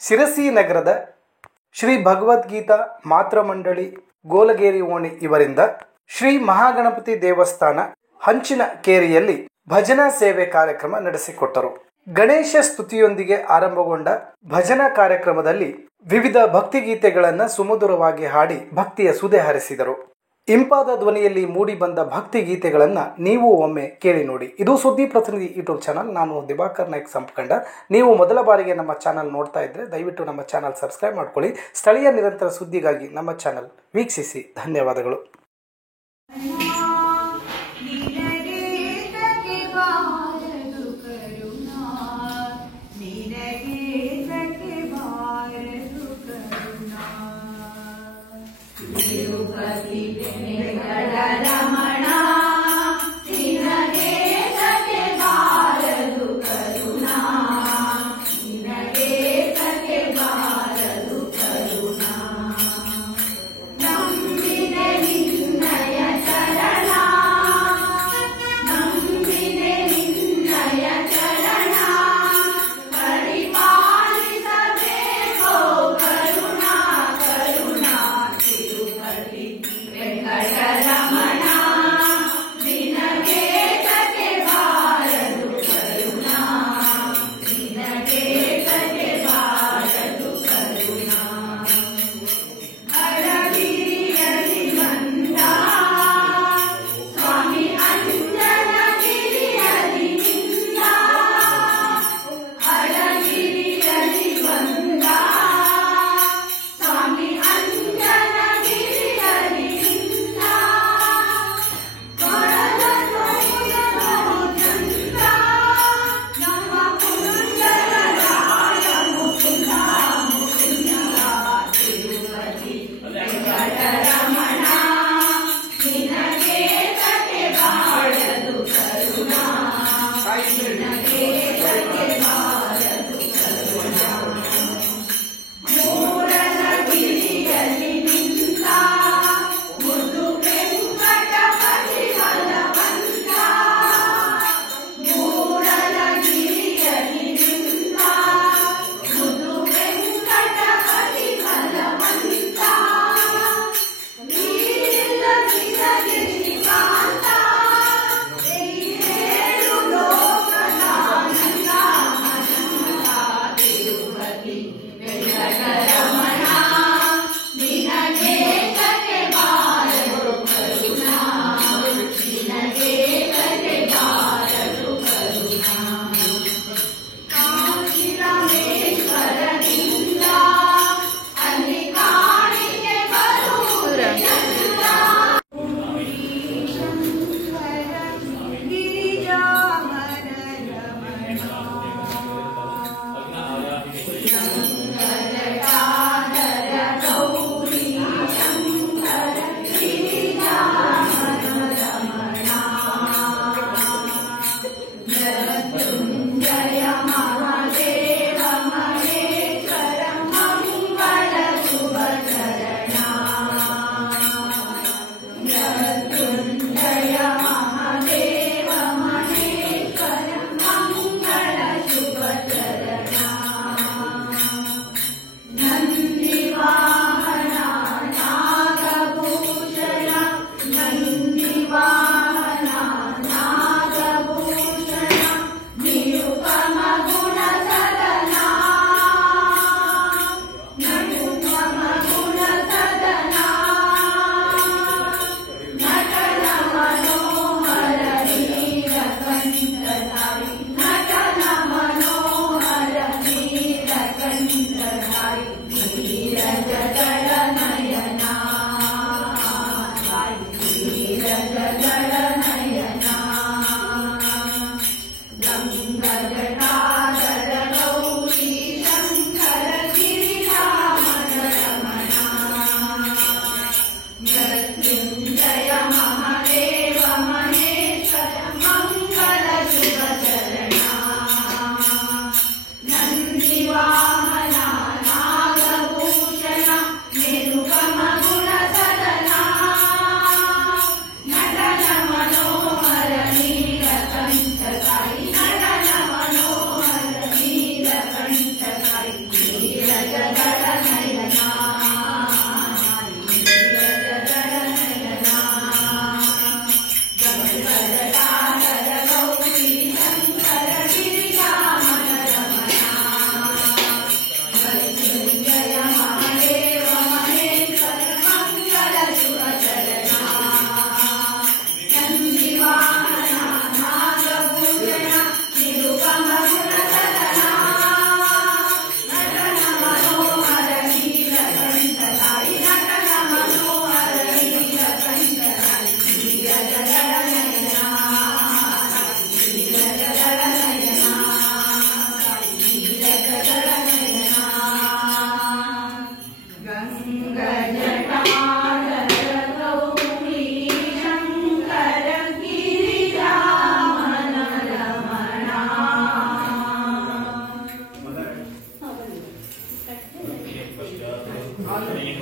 ಶಿರಸಿ ನಗರದ ಶ್ರೀ ಭಗವದ್ಗೀತಾ ಮಾತೃಮಂಡಳಿ ಗೋಲಗೇರಿ ಓಣಿ ಇವರಿಂದ ಶ್ರೀ ಮಹಾಗಣಪತಿ ದೇವಸ್ಥಾನ ಹಂಚಿನ ಕೇರಿಯಲ್ಲಿ ಭಜನಾ ಸೇವೆ ಕಾರ್ಯಕ್ರಮ ನಡೆಸಿಕೊಟ್ಟರು. ಗಣೇಶ ಸ್ತುತಿಯೊಂದಿಗೆ ಆರಂಭಗೊಂಡ ಭಜನಾ ಕಾರ್ಯಕ್ರಮದಲ್ಲಿ ವಿವಿಧ ಭಕ್ತಿಗೀತೆಗಳನ್ನು ಸುಮಧುರವಾಗಿ ಹಾಡಿ ಭಕ್ತಿಯ ಸುದೆ ಹರಿಸಿದರು. ಇಂಪಾದ ಧ್ವನಿಯಲ್ಲಿ ಮೂಡಿ ಬಂದ ಭಕ್ತಿ ಗೀತೆಗಳನ್ನು ನೀವು ಒಮ್ಮೆ ಕೇಳಿ ನೋಡಿ. ಇದು ಸುದ್ದಿ ಪ್ರತಿನಿಧಿ ಯೂಟ್ಯೂಬ್ ಚಾನಲ್. ನಾನು ದಿವಾಕರ್ ನಾಯ್ಕ್ ಸಂಪಕಂಡ. ನೀವು ಮೊದಲ ಬಾರಿಗೆ ನಮ್ಮ ಚಾನಲ್ ನೋಡ್ತಾ ಇದ್ರೆ ದಯವಿಟ್ಟು ನಮ್ಮ ಚಾನಲ್ ಸಬ್ಸ್ಕ್ರೈಬ್ ಮಾಡ್ಕೊಳ್ಳಿ. ಸ್ಥಳೀಯ ನಿರಂತರ ಸುದ್ದಿಗಾಗಿ ನಮ್ಮ ಚಾನಲ್ ವೀಕ್ಷಿಸಿ. ಧನ್ಯವಾದಗಳು. पश्चात्